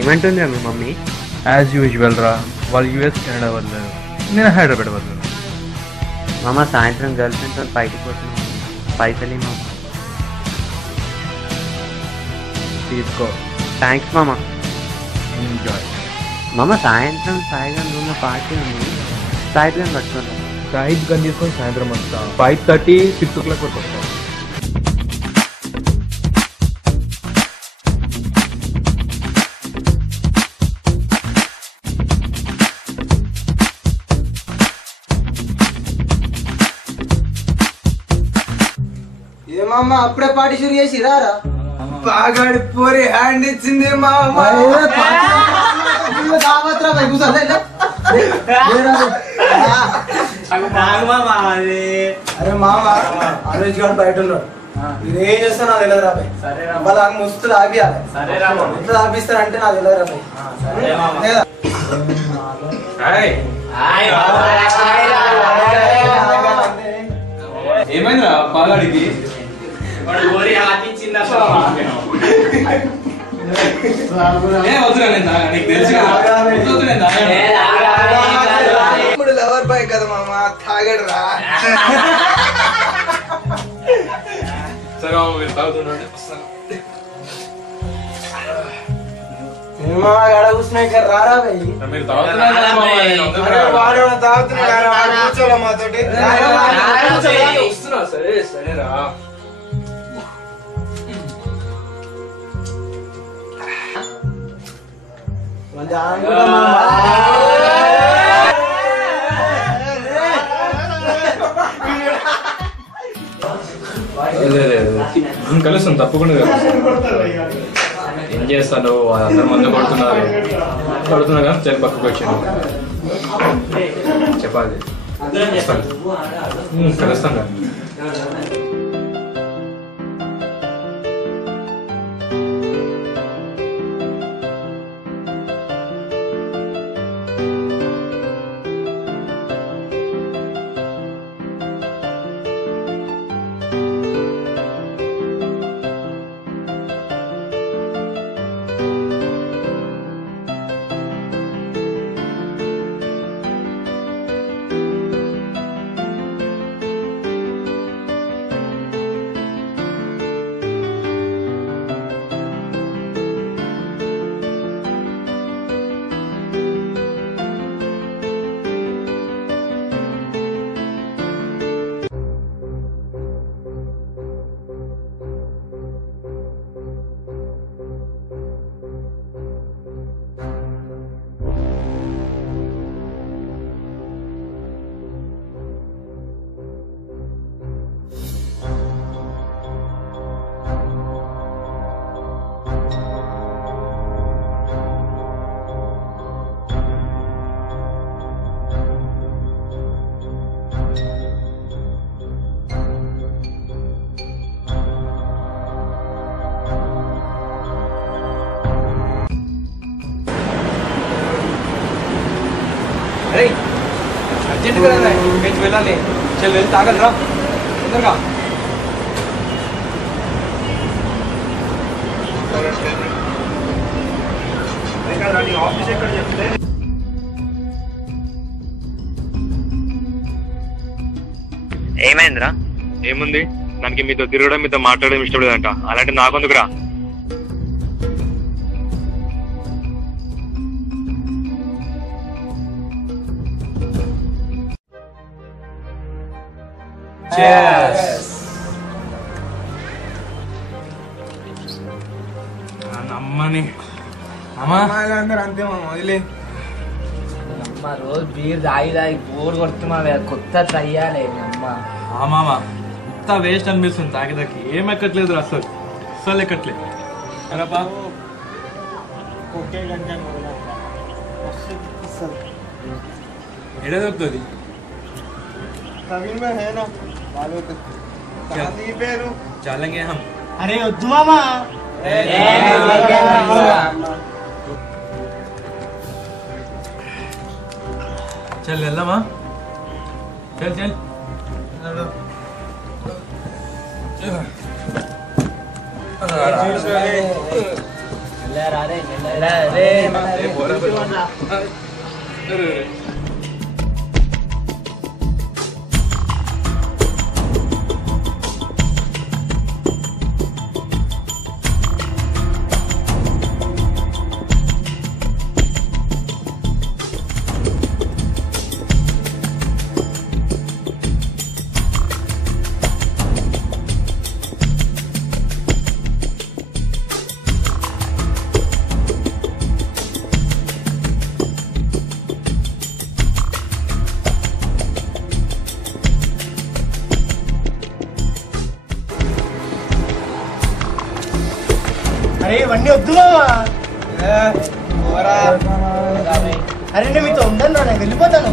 ఏమంటుంది మీ mummy? As usual రా, వాళ్ళు యూఎస్ కెనడా వాళ్ళు, నేను హైదరాబాద్ వాళ్ళు. మామ సాయంత్రం గర్ల్ ఫ్రెండ్స్ వాళ్ళు బయటికి పోతున్నాం, పైసలు మామ. తీసుకో. థ్యాంక్స్ మామ. ఎంజాయ్. మామ సాయంత్రం సాయిగా రూమ్లో పార్టీ ఉంది, సాయిత్ గన్ పట్టుకుంటాం. సాయిత్ గన్ తీసుకొని సాయంత్రం వస్తా. 5:30 6 o'clock వరకు వస్తాం. ఏమమ్మా అప్పుడే పార్టీ షురు చేసి రారా? బాగా పోరి హ్యాండ్ ఇచ్చింది అరే మామ ఆలోచ్ గారు బయట ఉన్నాడు, నేనేం చేస్తా నాకు తెలియదు రా బాయ్. వాళ్ళ ముస్తులు ఆపియాలి, ఎంత ఆపిస్తారంటే నాకు తెలియదు రా బాయ్. ఏమైందిరా పాగాడికి? లవర్ బాయ్ కదా మామ, తాగడు రా. సరే మీరు తాగుతున్నాడు. రారా బాయ్, మీరు తాగుతున్నారు, వాడు తాగుతున్నాడు కూర్చోలే మాతోటి. సరే సరేరా. కలుస్తాం తప్పకుండా. ఏం చేస్తాను, అందరు మందు కొడుతున్నారు కదా, చెల్లి పక్కకు వచ్చాను. చెప్పాలి కలుస్తాను కదా. కదా పెంచి వెళ్ళాలి చెల్లి వెళ్ళి తాగలరా తొందరగా ఆఫీస్ ఎక్కడ చెప్తే ఏమైందిరా? ఏముంది దానికి మీతో తిరగడం మీతో మాట్లాడడం ఇష్టం లేదంట. అలాంటి నాకొందుకురా. అమ్మని అమ్మా అందరూ అంతే వదిలే అమ్మ రోజు బీర్ తాగి తాగి బోర్ కొడుతున్నా కొత్త తయ్యాలి అమ్మ. మామ ఇంత వేస్ట్ అనిపిస్తుంది తాగి తాకి ఏం ఎక్కట్లేదు అసలు అసలు ఎక్కట్లేదు. ఎడ దొరుకుతుంది చాలంగే హం. అరే వద్దు మామా చల్ వెళ్దామా? చల్ చల్ అరే ఇవన్నీ వద్దు మామా. అరే నేను మీతో ఉండను రా, నేను వెళ్ళిపోతాను.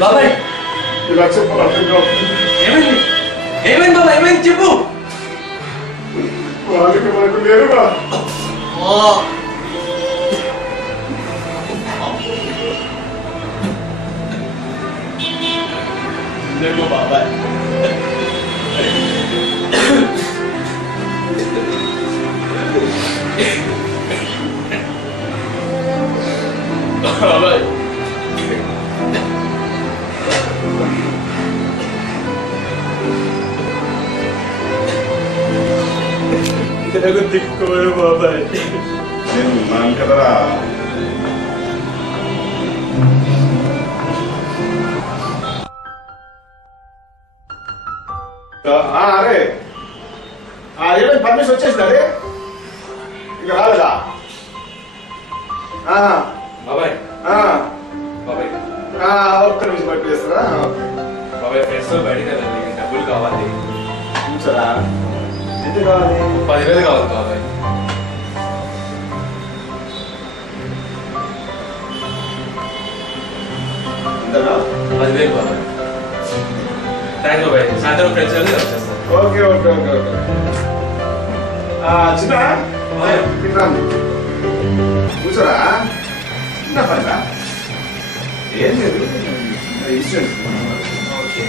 బాబాయ్ ఏమైంది? ఏమైంది బాబా? ఏమైంది చెప్పు. బాబాయ్ బాబాయ్ దిక్కుకోరు బాబాయ్. నేను ఉన్నాను కదరా. అరే ఏమైనా పర్మిషన్ వచ్చేసింది. అదే ఇక రాలేదా? బాబాయ్ బాబాయ్ ఒక్క నిమిషం బయట చేస్తారా? బాబాయ్ ఫ్రెండ్స్ బయటికి వెళ్ళాలి. డబ్బులు కావాలి. చూసారా ఎంత కావాలి? 10,000 కావాలి బాబాయ్. ఎంతనా? 10,000 బాబాయ్. థ్యాంక్ యూ బాబాయ్. సాయంత్రం ఫ్రెండ్స్ వెళ్ళి వచ్చేస్తాం. Okay okay okay okay. చిన్న తిన్నాను కూర్చోరా. చిన్న పైన ఏం లేదు ఇన్సూరెన్స్. ఓకే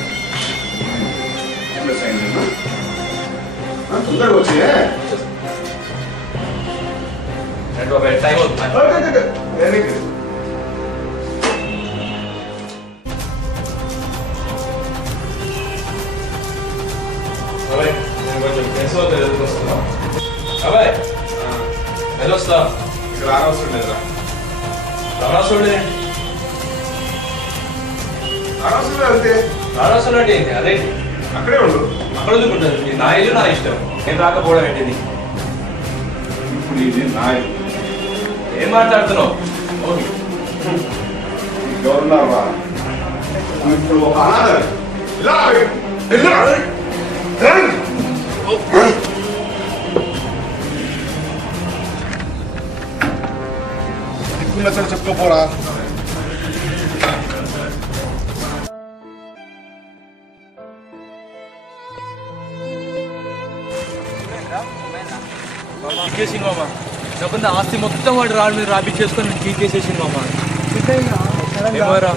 తొందరగా వచ్చి బాబాయ్ టైం అవుతుంది. Very good. బాబాయ్ నేను కొంచెం ఫ్రెండ్స్ వాళ్ళతో ఎదుర్కొస్తున్నా. బాబాయ్ వెళ్ళొస్తా. ఇక్కడ రానవసరం లేదురా. రమణాసుడే అనవసరం వెళ్తే అనవసరం అంటే ఏంటి? అదేంటి అక్కడే ఉండు. అక్కడ వదులుకుంటాను. నా ఇల్లు నా ఇష్టం. నేను రాకపోవడం ఏంటిది? ఇప్పుడు ఇది నా ఇల్లు. ఏం మాట్లాడుతున్నావు? ఓకే గవర్నర్వా ఇప్పుడు ఒక అనాథ ఇలా దిక్కున్న సార్ చెప్పుకోపోరా. పీకేసింది మామ. డబ్బున్న ఆస్తి మొత్తం వాడు రాళ్ళు మీద రాపిచ్చేసుకొని నేను పీకేసేసింది మామ. ఏమోరా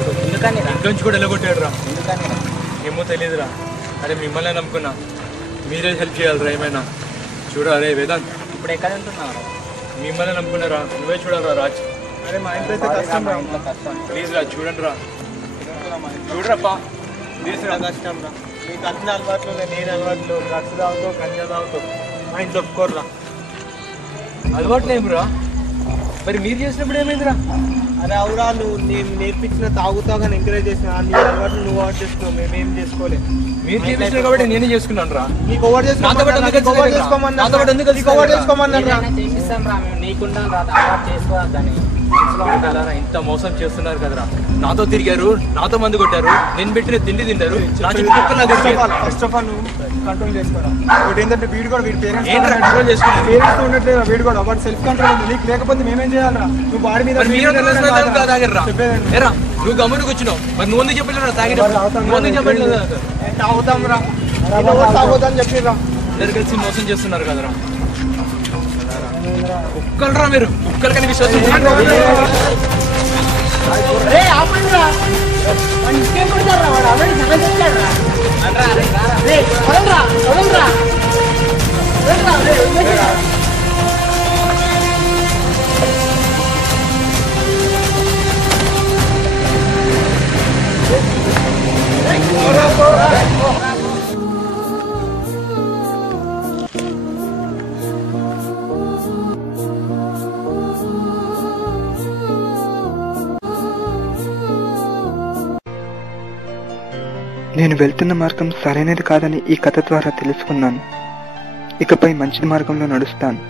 ఇంట్లోంచి కూడా వెళ్ళగొట్టాడు రా. ఏమో తెలియదురా. అరే మిమ్మల్ని నమ్ముకున్నా, మీరే హెల్ప్ చేయాలిరా ఏమైనా. చూడ అరే వేదాంత్, ఇప్పుడు ఎక్కడ ఉంటున్నావు? మిమ్మల్ని నమ్ముకున్నారా, నువ్వే చూడాలరా రాజ్. అరే మా ఇంట్లో అయితే కష్టం రా. ప్లీజ్ రా చూడండి రా, చూడరప్పా ప్లీజ్ రా. కష్టం రా. మీకు అన్ని అలవాట్లు ఉన్నాయి, నేను అలవాట్లు డ్రగ్స్ తాగుతావు, గంజా తాగుతావు. మా ఇంట్లో ఒప్పుకోరురా. అలవాట్లేమురా, మరి మీరు చేసినప్పుడు ఏమైందిరా? అరే అవురా, నువ్వు నేను నేర్పించిన తాగుతావు కానీ ఎంకరేజ్ చేసిన నీ అలవాట్లు నువ్వు అవాయిడ్ చేసుకున్నావు, మేమేం చేసుకోలేదు. మీరు చేసిన కాబట్టి నేనే చేసుకున్నాను రా. నీకు ఓవర్ చేసుకోమన్నారు, చేపిస్తాం రా మేము, నీకుండా అలవాటు చేసుకోవద్దని. ఇంత మోసం చేస్తున్నారు కదరా. నాతో తిరిగారు, నాతో మందు కొట్టారు, నేను పెట్టిన తిండి తింటారు. ఫస్ట్ ఆఫ్ ఆల్ నువ్వు కంట్రోల్ చేసుకోరా. ఒకటి ఏంటంటే వీడు కూడా వీడి పేరెంట్స్ కంట్రోల్ చేసుకున్నాను. పేరెంట్స్ ఉండట్లేదు, వీడు కూడా వాడు సెల్ఫ్ కంట్రోల్ ఉంది. నీకు లేకపోతే మేమేం చేయాలరా? నువ్వు బాడీ మీద నువ్వు గమ్మునికి వచ్చినావు, మరి నువ్వు ఎందుకు చెప్పలేదు తాగేటప్పుడు? తాగుతాం రా, తాగుతాని చెప్పిరా. ఇద్దరు కలిసి మోసం చేస్తున్నారు కదరా. కుక్కలరా మీరు, కుక్కలు కానీ విశ్వాసం. నేను వెళ్తున్న మార్గం సరైనది కాదని ఈ కథ ద్వారా తెలుసుకున్నాను. ఇకపై మంచి మార్గంలో నడుస్తాను.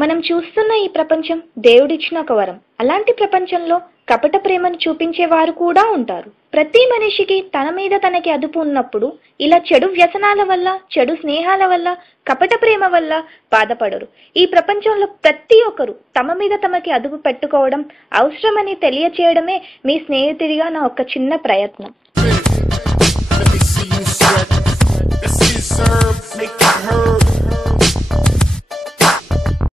మనం చూస్తున్న ఈ ప్రపంచం దేవుడిచ్చిన ఒక వరం. అలాంటి ప్రపంచంలో కపట ప్రేమను చూపించే వారు కూడా ఉంటారు. ప్రతి మనిషికి తన మీద తనకి అదుపు ఉన్నప్పుడు ఇలా చెడు వ్యసనాల వల్ల, చెడు స్నేహాల వల్ల, కపట ప్రేమ వల్ల బాధపడరు. ఈ ప్రపంచంలో ప్రతి ఒక్కరు తమ మీద తమకి అదుపు పెట్టుకోవడం అవసరమని తెలియచేయడమే మీ స్నేహితుడిగా నా ఒక చిన్న ప్రయత్నం.